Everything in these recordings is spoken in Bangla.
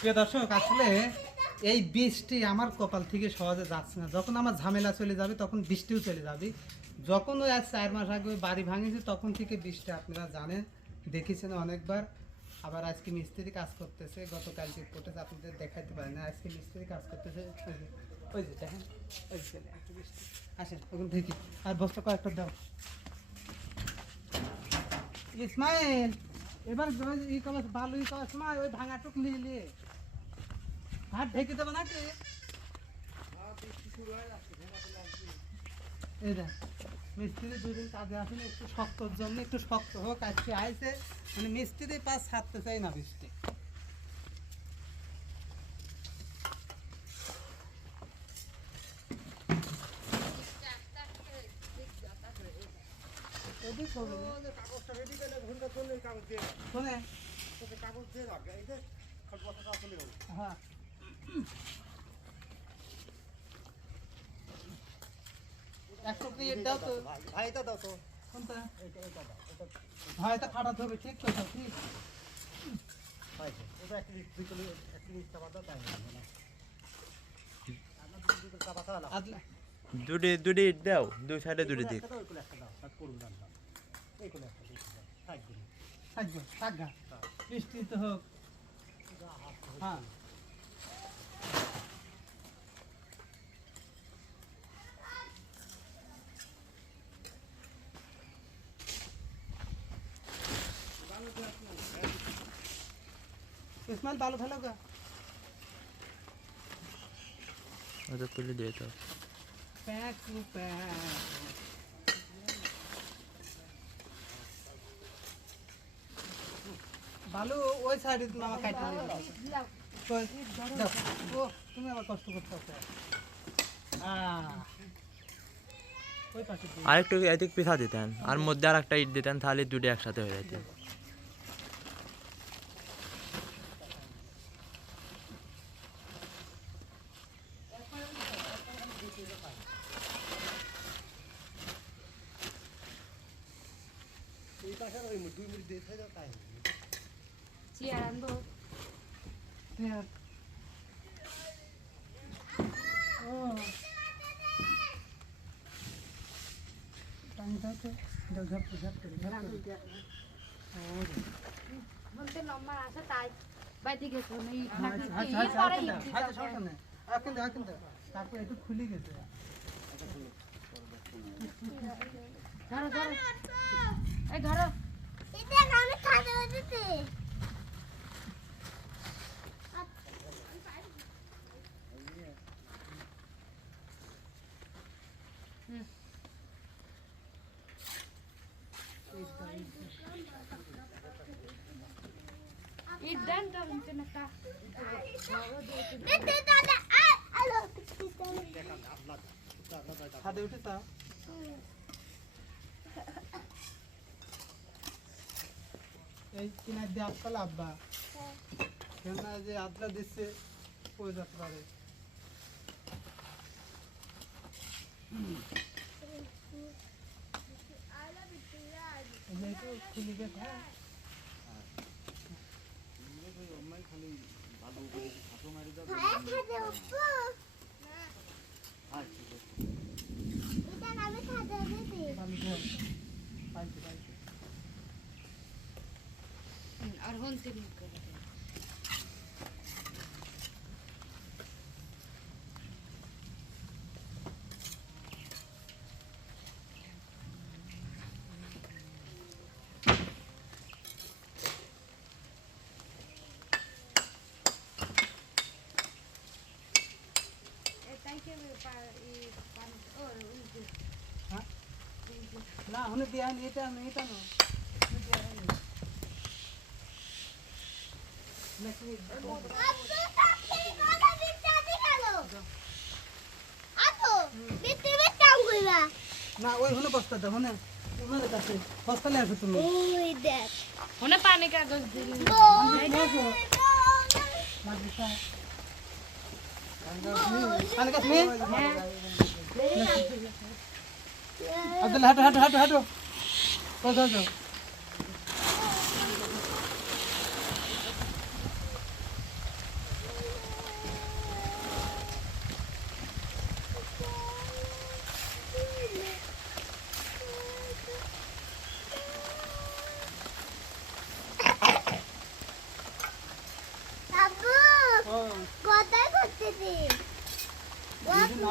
প্রিয় দর্শক, আসলে এই বৃষ্টি আমার কপাল থেকে সহজে যাচ্ছে না। যখন আমার ঝামেলা চলে যাবে, তখন বৃষ্টিও চলে যাবে। যখন ওই আজ চার মাস আগে বাড়ি ভাঙিয়েছে তখন থেকে বৃষ্টি আপনারা জানেন, দেখেছেন অনেকবার। আবার আজকে মিস্ত্রি কাজ করতেছে, গতকালকে ফুটেজ আপনাদের দেখাইতে পারেন আজকে মিস্ত্রি কাজ করতেছে, ওই যে দেখেন, ওই যে আসেন, ওখান থেকে। আর বস্তা কয়েকটা দাও। ইসমাইল, এবার ই কমাস বালু ই কমাস ওই ভাঙা টুক নিয়ে নিয়ে হাত ঢেকে দেবো নাকি? এই দেখ মিস্ত্রি দুদিন কাজে আসলে একটু শক্তর জন্য একটু শক্ত হোক আজকে আইছে। মানে মিস্ত্রি পাশ ছাড়তে চাই না বৃষ্টি। এদিক হবে না। শোনে হ্যাঁ। একশো প্লেট দাও তো ভাইটা দাও তো কোনটা হ্যাঁ এটা ফাটাতে হবে ঠিক কথা ঠিক ভাই ওটা এক লিট দুই কিলো এক লিট চাপা দাও তাই না আপনার দুই কিলো চাপা খাওয়া দুটি দুটি দাও দুই সাইডে দুটি দিক করে। থাকবে বৃষ্টি তো হোক হ্যাঁ ইসমাইল ভালো ফেলো গা। ওটা তুলে দিয়ে তো প্যাক প্যাক ভালো ওই সাইডে তুমি আমার কাটতে দিবে কই, দাও। ও তুমি আমার কষ্ট করতে হবে ওই পাশে দিয়ে। আর একটু এদিক পিছা দিতেন। আর মধ্যে আর একটা ইট দিতেন তাহলে দুটো একসাথে হয়ে যেত। পাশে আর ওই দুই মিনিট দিয়ে খাই দাও, তাই হবে। চেয়ার আনব হ্যাঁ। ও পানি দাও তো দাও ঝাপ ঝাপ করে ঝাপ করে। ও বলতে লম্বা আছে তাই বাইতে গেছে ওই হ্যাঁ, নাকি হ্যাঁ, কি হ্যাঁ, পরে হ্যাঁ, ইট হ্যাঁ, দিতে হ্যাঁ, হবে। হ্যাঁ, এখন দাও, এখন দাও। তারপর একটু খুলে গেছে ধরো ধরো এই কিনার দিয়ে আজকাল আব্বা কেননা যে আদ্রা দিচ্ছে পড়ে যেতে পারে? যে একটু খুলে গেছে হ্যাঁ। পানি continue cutting. Nah, hendak dia ni, dia ni, dia ni. না ওই হনে বস্তা দাও হনে ওখানে কাছে। বস্তা নিয়ে আসো তুমি। ওনে পানি কাগজ দিলি পানি কাছে নিয়ে আব্দুল্লাহ হাঁটো হাঁটো হাঁটো। হাঁটো কোথাও যাও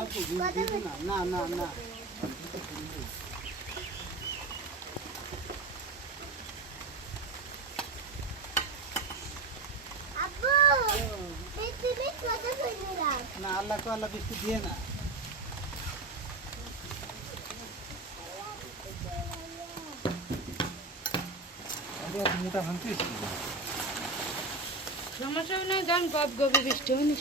না না না না আল্লাহ আল্লাহ বৃষ্টি দিয়ে না। মোটা ভাঙতে সমস্যা নেই গান গপ গপে বৃষ্টি হয়নি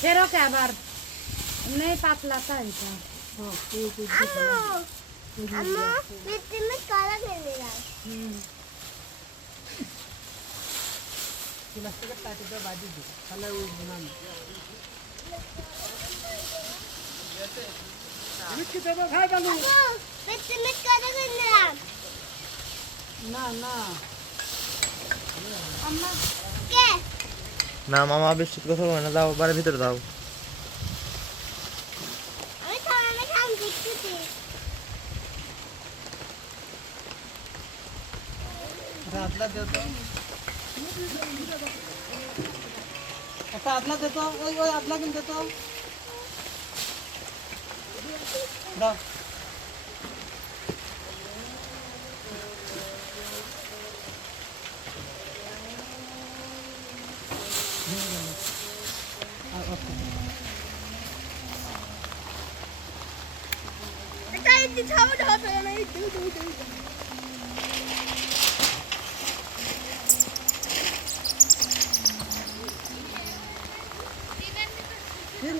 ফেরোকে আবার? এমনি পাতলা তাই আম্মু আম্মু পৃথিবী কত সুন্দর প্লাস্টিকের টাটিটা বাজি দিই তাহলে উঠবে না সুন্দর না না না মামা বৃষ্টির কথা বলে না যাও বাড়ির ভিতরে যাও আমি থামে থাম দেখতেছি আদলা দে তো একটা আদলা দে তো ওই ওই আদলা কিনতে তো। দাও। এটা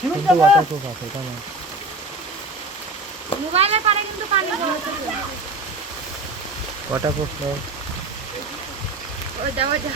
কিন্তু আছে এটা না পারে পানি ওই দাও আছে।